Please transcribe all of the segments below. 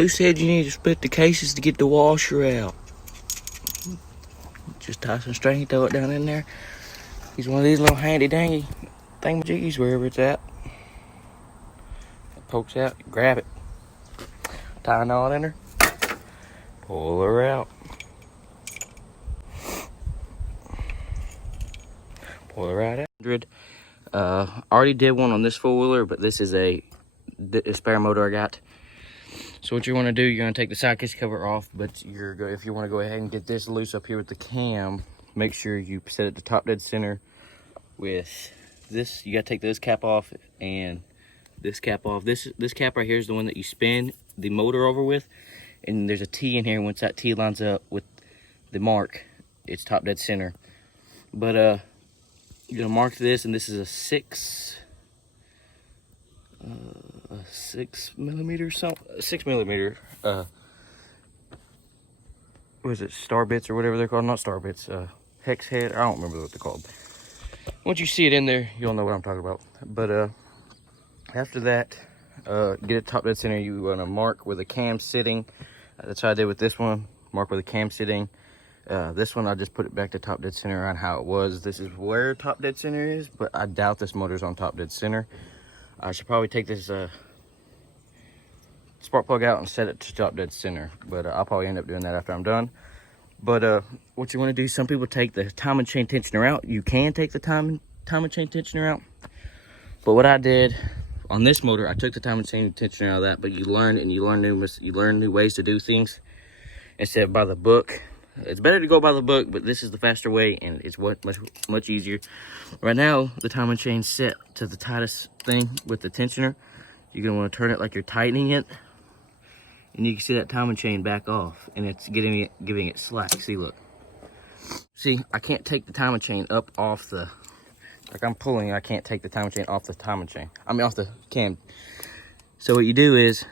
Who said you need to split the cases to get the washer out? Just tie some string, throw it down in there. Use one of these little handy dangy thingamajiggies wherever it's at. It pokes out, grab it. Tie a knot in her. Pull her out. Pull her right out. I already did one on this four-wheeler, but this is a spare motor I got. So what you want to do, you're going to take the side case cover off, but if you want to go ahead and get this loose up here with the cam, make sure you set it to top dead center with this. You got to take this cap off and this cap off. This cap right here is the one that you spin the motor over with, and there's a T in here. Once that T lines up with the mark, it's top dead center. But you're going to mark this, and this is a 6 millimeter, what is it, star bits or whatever they're called? Not star bits, hex head. I don't remember what they're called. Once you see it in there, you'll know what I'm talking about. But after that, get it top dead center. You want to mark where the cam's sitting. That's how I did with this one. Mark where the cam's sitting. This one, I just put it back to top dead center on how it was. This is where top dead center is, but I doubt this motor's on top dead center. I should probably take this spark plug out and set it to top dead center, but I'll probably end up doing that after I'm done. But what you want to do, some people take the timing chain tensioner out. You can take the timing chain tensioner out, but what I did on this motor, I took the timing chain tensioner out of that. But you learn new ways to do things instead of by the book. It's better to go by the book, but this is the faster way, and it's much easier. Right now, the timing chain's set to the tightest thing with the tensioner. You're gonna want to turn it like you're tightening it, and you can see that timing chain back off, and it's giving it slack. See, look. See, I can't take the timing chain up off the, like I'm pulling, I can't take the timing chain off the timing chain. I mean, off the cam. So what you do is,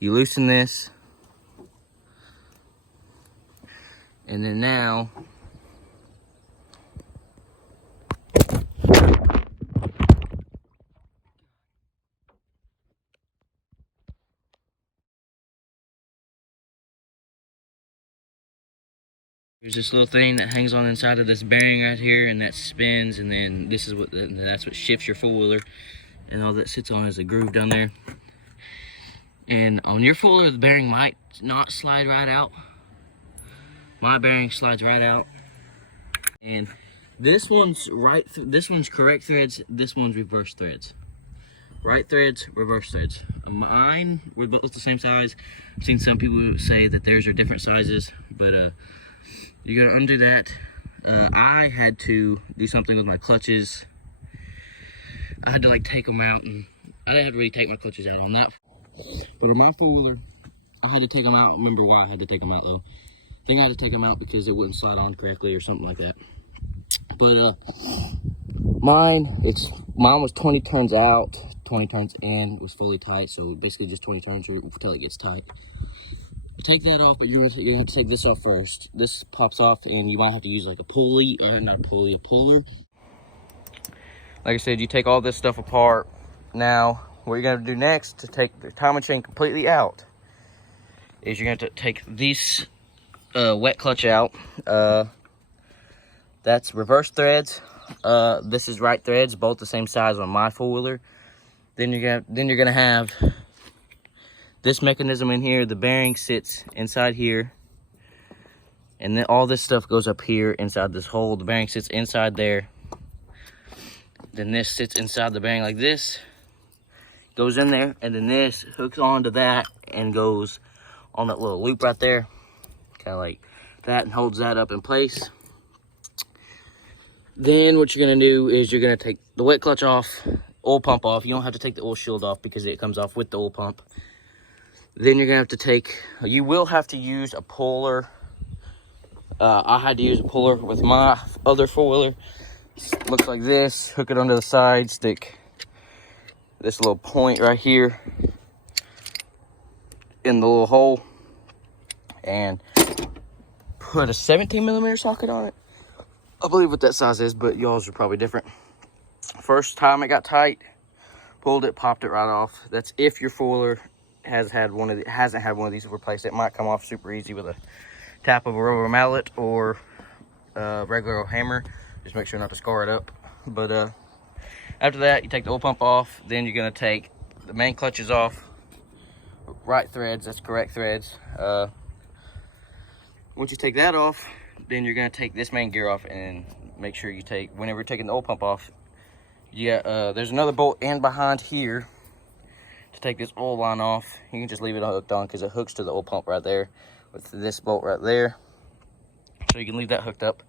you loosen this, and then now, there's this little thing that hangs on inside of this bearing right here, and that spins, and then this is that's what shifts your four-wheeler, and all that sits on is a groove down there. And on your four-wheeler, the bearing might not slide right out. My bearing slides right out, and this one's this one's correct threads, this one's reverse threads. Right threads, reverse threads. Mine were both the same size. I've seen some people say that theirs are different sizes, but you gotta undo that. I had to do something with my clutches. I had to like take them out, and I didn't have to really take my clutches out on that. But on my four-wheeler, I had to take them out. Remember why I had to take them out though. I think I had to take them out because it wouldn't slide on correctly or something like that. But mine was 20 turns out, 20 turns in, was fully tight. So basically just 20 turns until it gets tight. You take that off, but you're gonna have to take this off first. This pops off, and you might have to use like a pulley, or not a pulley, a puller. Like I said, you take all this stuff apart. Now, what you're gonna do next to take the timing chain completely out is you're gonna take these wet clutch out. That's reverse threads. This is right threads, both the same size on my four-wheeler. Then you're gonna have this mechanism in here. The bearing sits inside here, and then all this stuff goes up here inside this hole. The bearing sits inside there. Then this sits inside the bearing like this, goes in there, and then this hooks onto that and goes on that little loop right there, kind of like that, and holds that up in place. Then what you're gonna do is you're gonna take the wet clutch off, oil pump off. You don't have to take the oil shield off because it comes off with the oil pump. Then you're gonna have to you will have to use a puller. I had to use a puller with my other four-wheeler. Looks like this. Hook it onto the side, stick this little point right here in the little hole, and put a 17 millimeter socket on it. I believe what that size is, but y'all's are probably different. First time it got tight, pulled it, popped it right off. That's if your four-wheeler hasn't had one of these replaced, it might come off super easy with a tap of a rubber mallet or a regular hammer. Just make sure not to scar it up. But after that, you take the oil pump off. Then you're gonna take the main clutches off. Right threads, that's correct threads. Once you take that off, then you're gonna take this main gear off, and make sure you take, whenever you're taking the oil pump off, there's another bolt in behind here to take this oil line off. You can just leave it hooked on because it hooks to the oil pump right there with this bolt right there. So you can leave that hooked up.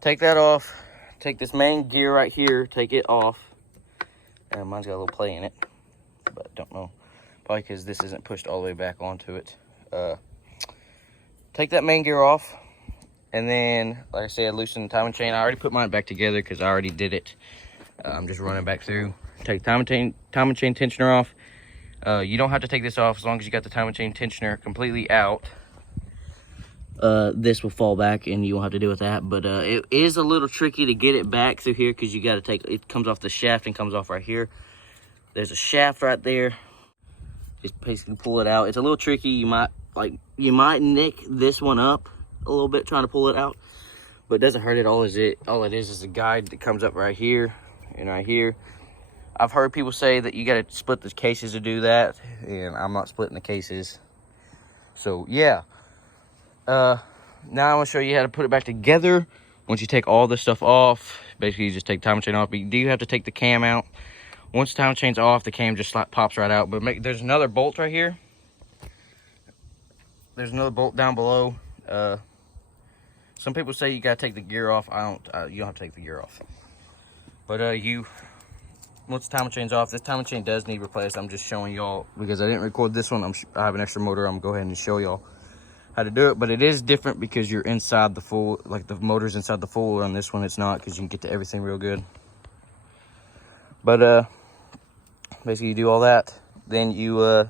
Take that off. Take this main gear right here, take it off. And mine's got a little play in it, but don't know. Probably because this isn't pushed all the way back onto it. Take that main gear off, and then, like I said, loosen the timing chain. I already put mine back together because I already did it. I'm just running back through. Take the timing chain tensioner off. You don't have to take this off as long as you got the timing chain tensioner completely out. This will fall back and you won't have to deal with that, but it is a little tricky to get it back through here because you got to take it, comes off the shaft and comes off right here. There's a shaft right there. Just basically pull it out. It's a little tricky. You might nick this one up a little bit trying to pull it out, but it doesn't hurt it. All it is a guide that comes up right here and right here. I've heard people say that you got to split the cases to do that, and I'm not splitting the cases. So yeah. Now I'm gonna show you how to put it back together. Once you take all this stuff off, basically you just take the timing chain off. But you do have to take the cam out. Once the timing chain's off, the cam just pops right out. But there's another bolt right here. There's another bolt down below. Some people say you gotta take the gear off. You don't have to take the gear off. But once the timing chain's off, this timing chain does need replaced. I'm just showing y'all because I didn't record this one. I have an extra motor. I'm gonna go ahead and show y'all how to do it, but it is different because you're inside the full, like the motor's inside the full. On this one it's not, because you can get to everything real good. But basically you do all that, then you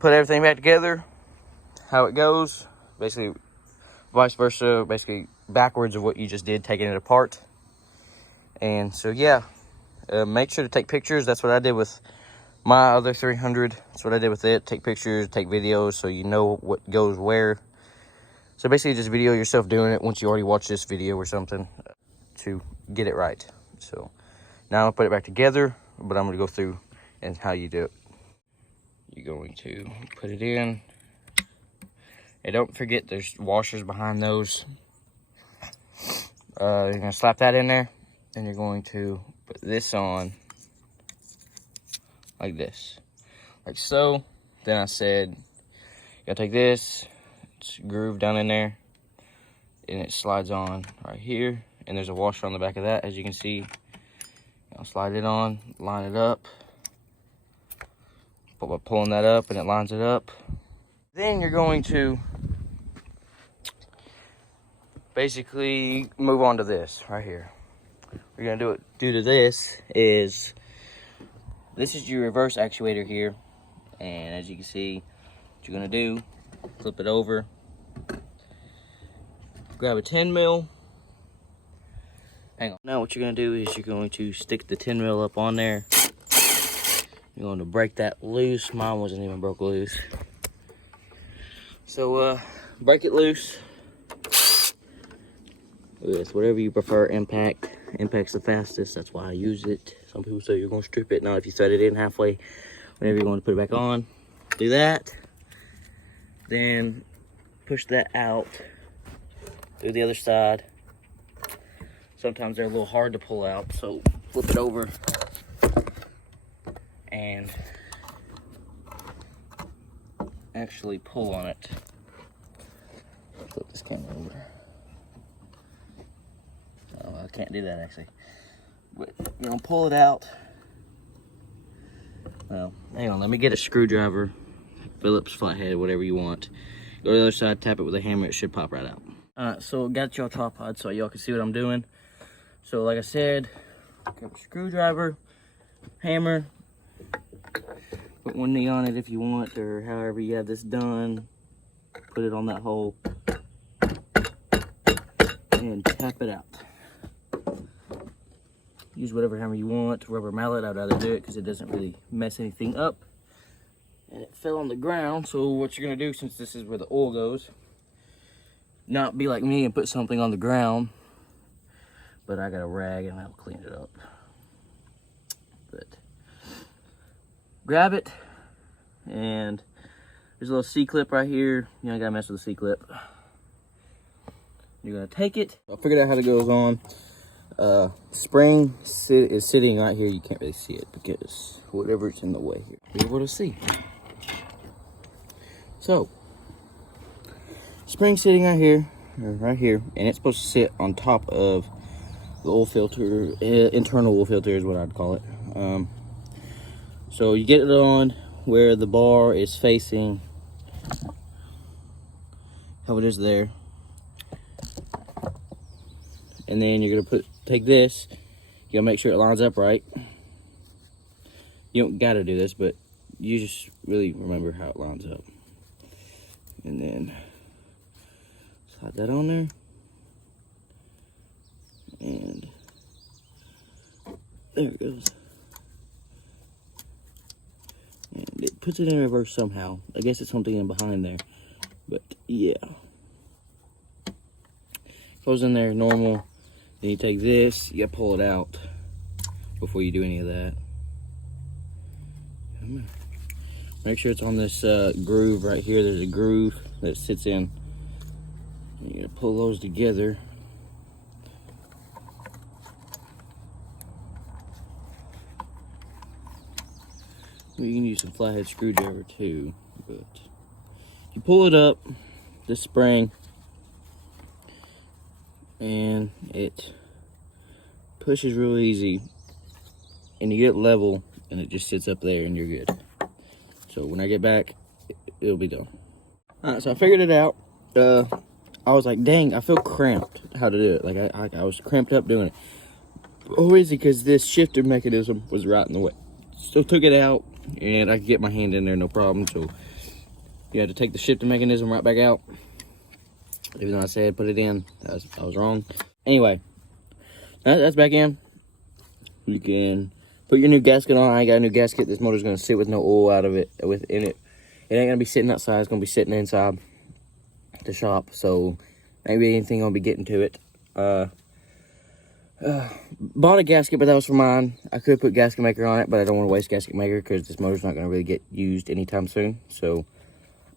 put everything back together how it goes, basically vice versa, basically backwards of what you just did, taking it apart. And so yeah, make sure to take pictures. That's what I did with my other 300. That's what I did with it. Take pictures, take videos, so you know what goes where. So basically just video yourself doing it once you already watched this video or something to get it right. So now I'm gonna put it back together, but I'm gonna go through and how you do it. You're going to put it in, and don't forget there's washers behind those. You're gonna slap that in there, and you're going to put this on like this, like so. Then I said you gotta take this, it's grooved down in there, and it slides on right here, and there's a washer on the back of that, as you can see. I'll slide it on, line it up, by pulling that up, and it lines it up. Then you're going to basically move on to this right here. What you're gonna do to this is, this is your reverse actuator here, and as you can see, what you're gonna do, flip it over, grab a 10 mil. Hang on. Now what you're gonna do is you're going to stick the 10 mil up on there. You're going to break that loose. Mine wasn't even broke loose. So break it loose with whatever you prefer. Impact. Impact's the fastest. That's why I use it. Some people say you're going to strip it. Now if you thread it in halfway, whenever you're going to put it back on, do that. Then push that out through the other side. Sometimes they're a little hard to pull out, so flip it over and actually pull on it. Flip this camera over. Oh, I can't do that actually. But you're gonna pull it out. Well, hang on, let me get a screwdriver, Phillips flathead, whatever you want. Go to the other side, tap it with a hammer, it should pop right out. Alright, so got y'all tripod so y'all can see what I'm doing. So like I said, grab a screwdriver, hammer, put one knee on it if you want, or however you have this done. Put it on that hole and tap it out. use whatever hammer you want. Rubber mallet, I'd rather do it because it doesn't really mess anything up. And it fell on the ground, so what you're gonna do, since this is where the oil goes, not be like me and put something on the ground, but I got a rag and I'll clean it up. But grab it, and there's a little C-clip right here. You don't gotta mess with the C-clip. You're gonna take it. I figured out how it goes on. Spring is sitting right here. You can't really see it because whatever's in the way here. You're able to see. So, spring sitting right here, and it's supposed to sit on top of the oil filter, internal oil filter is what I'd call it. So you get it on where the bar is facing, how it is there, and then you're gonna take this. You gotta make sure it lines up right. You don't gotta do this, but you just really remember how it lines up. And then slide that on there, and there it goes. And it puts it in reverse somehow. I guess it's something in behind there, but yeah. Goes in there normal. Then you take this, you gotta pull it out before you do any of that. Make sure it's on this groove right here. There's a groove that sits in. You're gonna pull those together. You can use some flathead screwdriver too, but you pull it up, the spring, and it pushes real easy, and you get it level, and it just sits up there, and you're good. So when I get back, it'll be done. All right, so I figured it out. I was like, dang, I feel cramped how to do it. Like I was cramped up doing it. Always because this shifter mechanism was right in the way. So took it out, and I could get my hand in there no problem. So you had to take the shifter mechanism right back out. Even though I said put it in, I was wrong. Anyway, that's back in. You can put your new gasket on. I ain't got a new gasket. This motor's gonna sit with no oil out of it within it. It ain't gonna be sitting outside. It's gonna be sitting inside the shop. So maybe anything gonna be getting to it. Bought a gasket, but that was for mine. I could put gasket maker on it, but I don't want to waste gasket maker because this motor's not gonna really get used anytime soon. So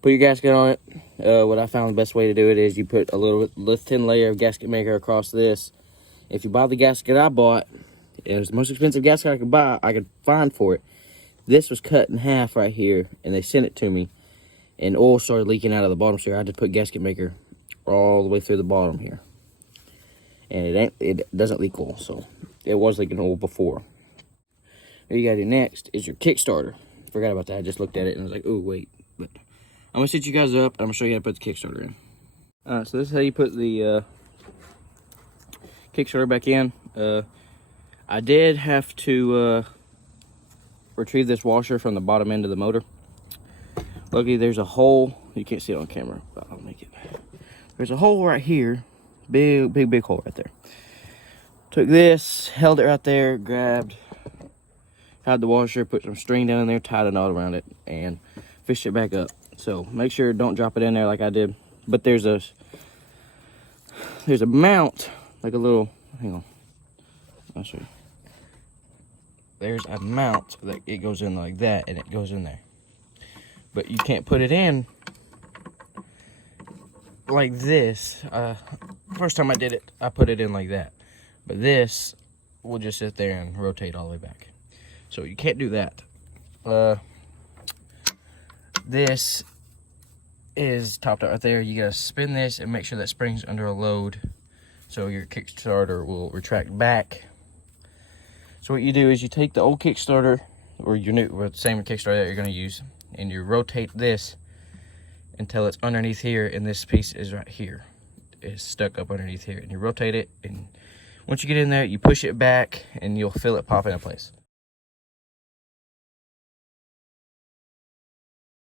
put your gasket on it. What I found the best way to do it is you put a little thin layer of gasket maker across this. If you buy the gasket I bought, it was the most expensive gasket I could find for it. This was cut in half right here, and they sent it to me, and oil started leaking out of the bottom, so I had to put gasket maker all the way through the bottom here. And it doesn't leak oil, so it was leaking oil before. What you gotta do next is your Kickstarter. Forgot about that. I just looked at it and I was like, oh wait. But I'm gonna set you guys up. I'm gonna show you how to put the Kickstarter in. Alright, so this is how you put the Kickstarter back in. I did have to retrieve this washer from the bottom end of the motor. Luckily there's a hole. You can't see it on camera, but I'll make it. There's a hole right here. Big hole right there. Took this, held it right there, grabbed, had the washer, put some string down in there, tied a knot around it, and fished it back up. So make sure don't drop it in there like I did. But there's a mount, like a little, hang on, I'll show you. There's a mount that it goes in like that, and it goes in there. But you can't put it in like this. First time I did it, I put it in like that. But this will just sit there and rotate all the way back. So you can't do that. This is topped out right there. You gotta spin this and make sure that spring's under a load so your Kickstarter will retract back. So what you do is you take the old Kickstarter, or your new, or the same Kickstarter that you're gonna use, and you rotate this until it's underneath here, and this piece is right here. It's stuck up underneath here, and you rotate it, and once you get in there, you push it back, and you'll feel it pop into place.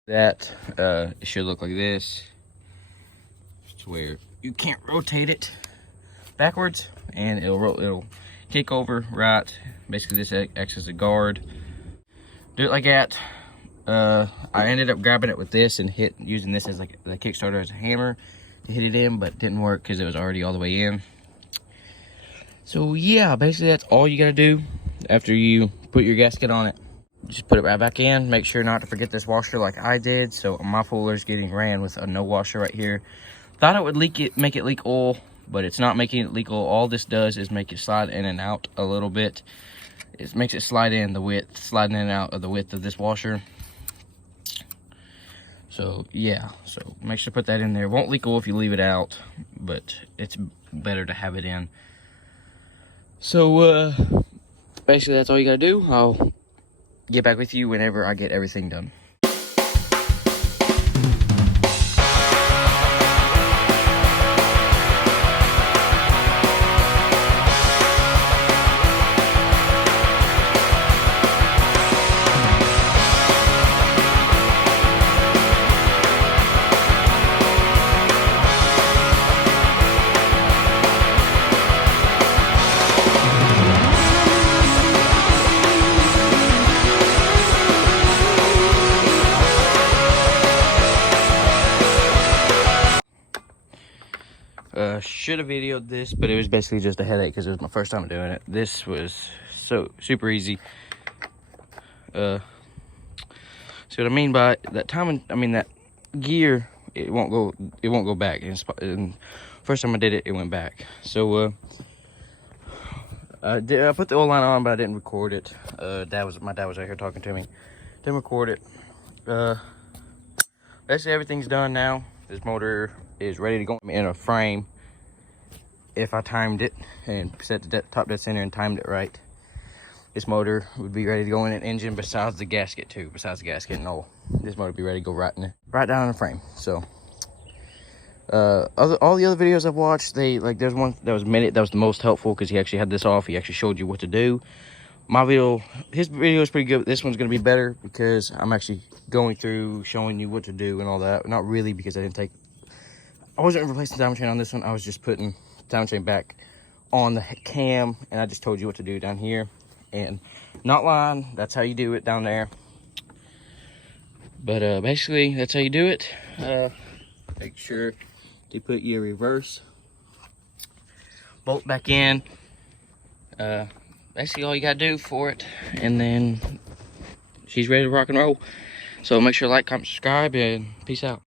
That it should look like this. It's where you can't rotate it backwards, and it'll kick over right. Basically this acts as a guard. Do it like that. I ended up grabbing it with this and using this as like the Kickstarter as a hammer to hit it in, but it didn't work because it was already all the way in. So yeah, basically that's all you gotta do after you put your gasket on it. Just put it right back in. Make sure not to forget this washer like I did. So my fuller's getting ran with a no washer right here. Thought it would make it leak oil, but it's not making it leak oil. All this does is make it slide in and out a little bit. It makes it sliding in and out of the width of this washer. So yeah, so make sure to put that in there. It won't leak oil if you leave it out, but it's better to have it in. So basically that's all you gotta do. I'll get back with you whenever I get everything done. Should have videoed this, but it was basically just a headache because it was my first time doing it. This was so super easy. See what I mean by that timing? I mean that gear, it won't go back. And first time I did it, it went back. So I put the oil line on, but I didn't record it. My dad was right here talking to me. Didn't record it. Basically everything's done now. This motor is ready to go in a frame. If I timed it and set the top dead center and timed it right, this motor would be ready to go in an engine besides the gasket too. Besides the gasket and all, this motor would be ready to go right down in the frame. So all the other videos I've watched, there's one that was the most helpful because he actually had this off. He actually showed you what to do. His video is pretty good. This one's gonna be better because I'm actually going through showing you what to do and all that. Not really, because I wasn't replacing the timing chain on this one. I was just putting timing chain back on the cam, and I just told you what to do down here. And not lying, that's how you do it down there. But basically that's how you do it. Make sure to put your reverse bolt back in. Basically all you gotta do for it, and then she's ready to rock and roll. So make sure to like, comment, subscribe, and peace out.